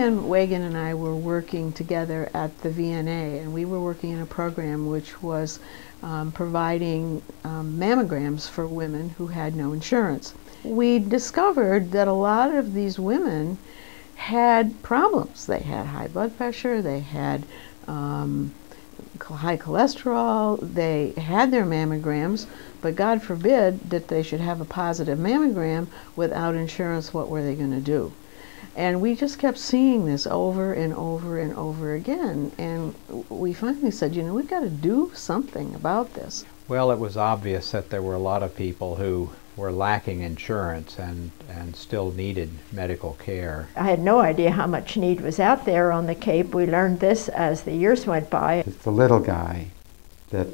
Ann Wagon and I were working together at the VNA, and we were working in a program which was providing mammograms for women who had no insurance. We discovered that a lot of these women had problems. They had high blood pressure, they had high cholesterol, they had their mammograms, but God forbid that they should have a positive mammogram without insurance. What were they going to do? And we just kept seeing this over and over and over again. And we finally said, you know, we've got to do something about this. Well, it was obvious that there were a lot of people who were lacking insurance and still needed medical care. I had no idea how much need was out there on the Cape. We learned this as the years went by. It's the little guy that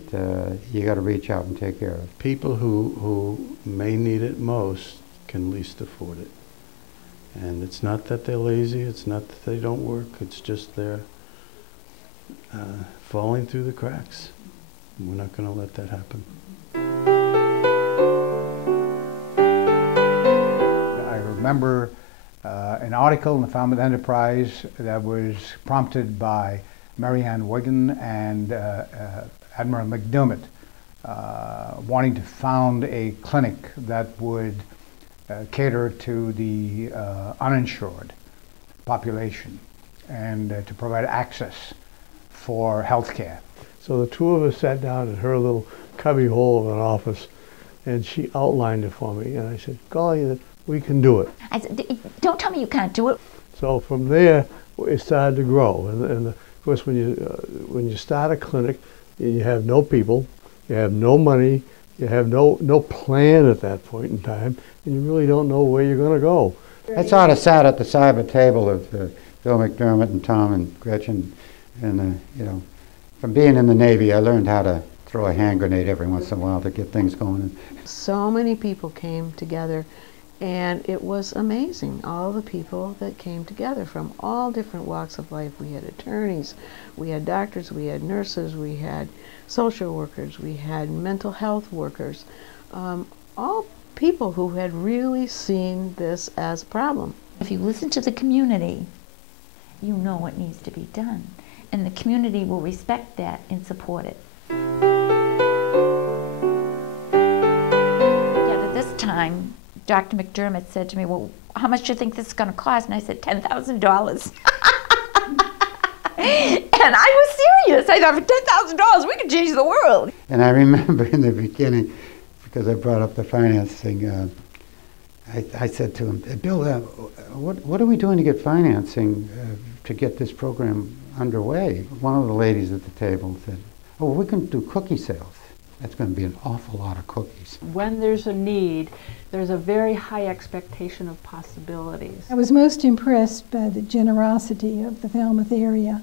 you got to reach out and take care of. People who may need it most can least afford it. And it's not that they're lazy, it's not that they don't work, it's just they're falling through the cracks. We're not going to let that happen. I remember an article in the Falmouth Enterprise that was prompted by Mary Ann Wigan and Admiral McDermott wanting to found a clinic that would cater to the uninsured population and to provide access for health care. So the two of us sat down in her little cubby hole of an office, and she outlined it for me, and I said, golly, we can do it. I said, don't tell me you can't do it. So from there, it started to grow, and of course when you start a clinic, you have no people, you have no money, you have no plan at that point in time, and you really don't know where you're going to go. I sort of sat at the side of a table of Bill McDermott and Tom and Gretchen, and you know, from being in the Navy, I learned how to throw a hand grenade every once in a while to get things going. So many people came together, and it was amazing, all the people that came together from all different walks of life. We had attorneys, we had doctors, we had nurses, we had social workers, we had mental health workers, all people who had really seen this as a problem. If you listen to the community, you know what needs to be done. And the community will respect that and support it. Yet at this time, Dr. McDermott said to me, well, how much do you think this is going to cost? And I said, $10,000. And I was serious. I thought, for $10,000, we could change the world. And I remember in the beginning, because I brought up the financing, I said to him, Bill, what are we doing to get financing to get this program underway? One of the ladies at the table said, oh, we can do cookie sales. That's going to be an awful lot of cookies. When there's a need, there's a very high expectation of possibilities. I was most impressed by the generosity of the Falmouth area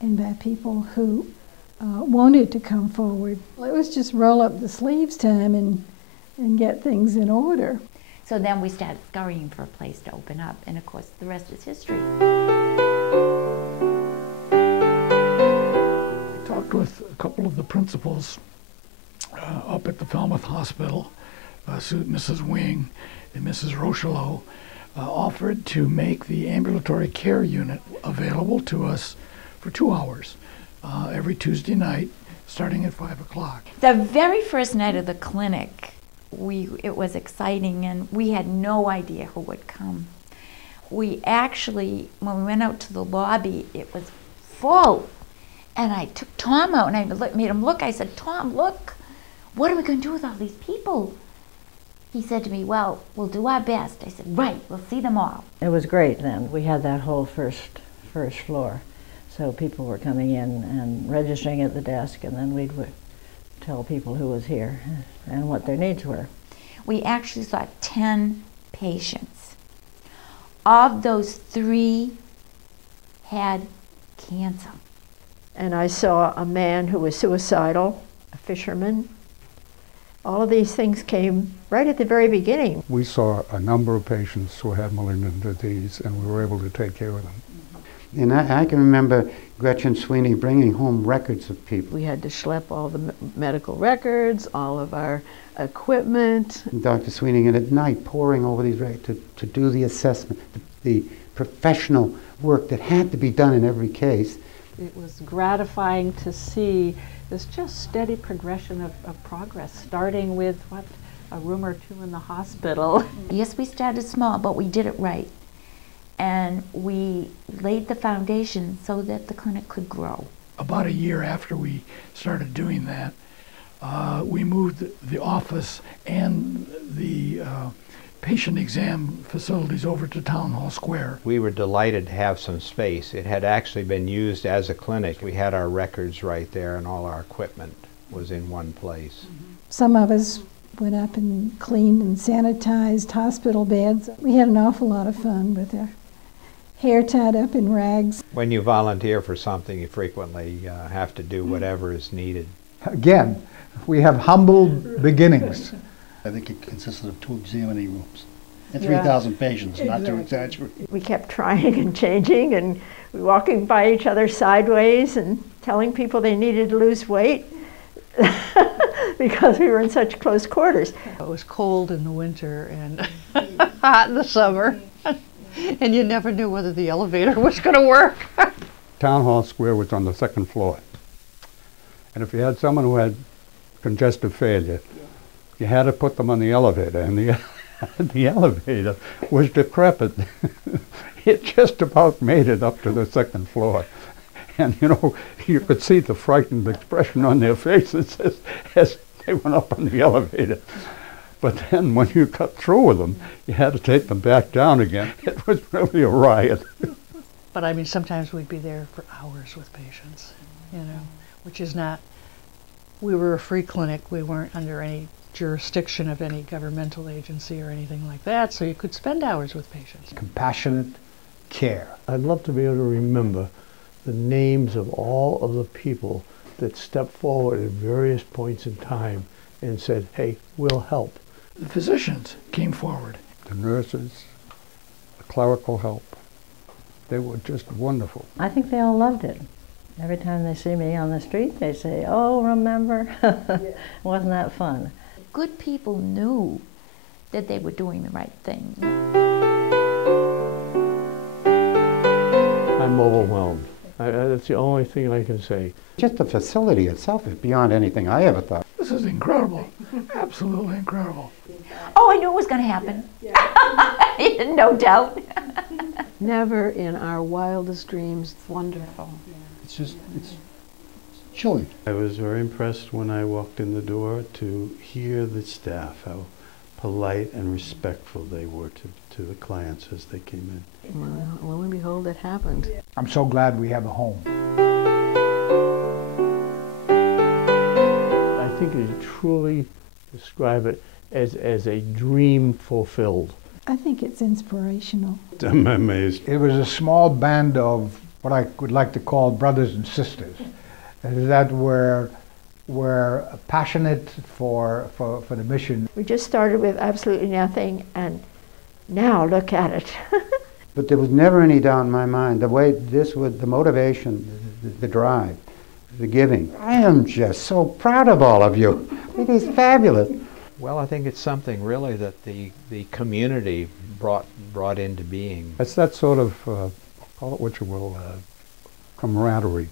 and by people who wanted to come forward. Well, it was just roll up the sleeves time and get things in order. So then we started scurrying for a place to open up, and of course the rest is history. I talked with a couple of the principals up at the Falmouth Hospital. Mrs. Wing and Mrs. Rocheleau offered to make the ambulatory care unit available to us for 2 hours every Tuesday night, starting at 5 o'clock. The very first night of the clinic, it was exciting, and we had no idea who would come. We actually, when we went out to the lobby, it was full. And I took Tom out and I made him look. I said, Tom, look, what are we going to do with all these people? He said to me, well, we'll do our best. I said, right, we'll see them all. It was great then. We had that whole first floor. So people were coming in and registering at the desk, and then we'd tell people who was here and what their needs were. We actually saw 10 patients. Of those, 3 had cancer. And I saw a man who was suicidal, a fisherman. All of these things came right at the very beginning. We saw a number of patients who had malignant disease, and we were able to take care of them. And I can remember Gretchen Sweeny bringing home records of people. We had to schlep all the medical records, all of our equipment. And Dr. Sweeny, and at night pouring over these records to do the assessment, the professional work that had to be done in every case. It was gratifying to see this just steady progression of progress, starting with, what, a room or two in the hospital. Yes, we started small, but we did it right. And we laid the foundation so that the clinic could grow. About a year after we started doing that, we moved the office and the patient exam facilities over to Town Hall Square. We were delighted to have some space. It had actually been used as a clinic. We had our records right there and all our equipment was in one place. Some of us went up and cleaned and sanitized hospital beds. We had an awful lot of fun with our hair tied up in rags. When you volunteer for something, you frequently have to do whatever is needed. Again, we have humble beginnings. I think it consisted of 2 examining rooms and Yeah. 3,000 patients, not to exaggerate. We kept trying and changing and walking by each other sideways and telling people they needed to lose weight because we were in such close quarters. It was cold in the winter and hot in the summer, and you never knew whether the elevator was going to work. Town Hall Square was on the 2nd floor. And if you had someone who had congestive failure, you had to put them on the elevator, and the elevator was decrepit. It just about made it up to the 2nd floor. And you know, you could see the frightened expression on their faces as they went up on the elevator. But then when you got through with them, you had to take them back down again. It was really a riot. But I mean, sometimes we'd be there for hours with patients, you know, which is not, we were a free clinic. We weren't under any jurisdiction of any governmental agency or anything like that, so you could spend hours with patients. Compassionate care. I'd love to be able to remember the names of all of the people that stepped forward at various points in time and said, hey, we'll help. The physicians came forward. The nurses, the clerical help, they were just wonderful. I think they all loved it. Every time they see me on the street, they say, oh, remember? Wasn't that fun? Good people knew that they were doing the right thing. I'm overwhelmed. That's the only thing I can say. Just the facility itself is beyond anything I ever thought. This is incredible, absolutely incredible. Oh, I knew it was going to happen. No doubt. Never in our wildest dreams. It's wonderful. It's chilling. I was very impressed when I walked in the door to hear the staff, how polite and respectful they were to the clients as they came in. Well, lo and behold, it happened. I'm so glad we have a home. I think you truly describe it as a dream fulfilled. I think it's inspirational. I'm amazed. It was a small band of what I would like to call brothers and sisters that were passionate for the mission. We just started with absolutely nothing, and now look at it. But there was never any doubt in my mind, the way this was, the motivation, the drive, the giving. I am just so proud of all of you. It is fabulous. Well, I think it's something really that the community brought into being. It's that sort of, call it what you will, camaraderie,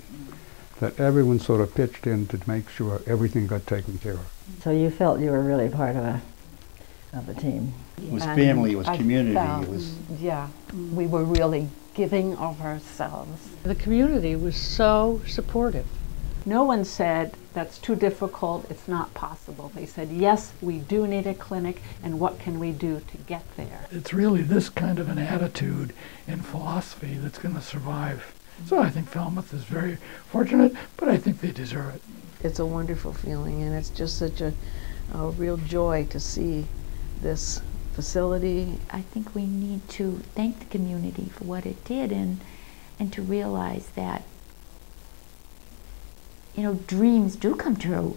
that everyone sort of pitched in to make sure everything got taken care of. So you felt you were really part of a team. It was family, it was I community, felt, it was... Yeah, we were really giving of ourselves. The community was so supportive. No one said, that's too difficult, it's not possible. They said, yes, we do need a clinic, and what can we do to get there? It's really this kind of an attitude and philosophy that's going to survive. So I think Falmouth is very fortunate, but I think they deserve it. It's a wonderful feeling, and it's just such a real joy to see this facility. I think we need to thank the community for what it did, and to realize that, you know, dreams do come true.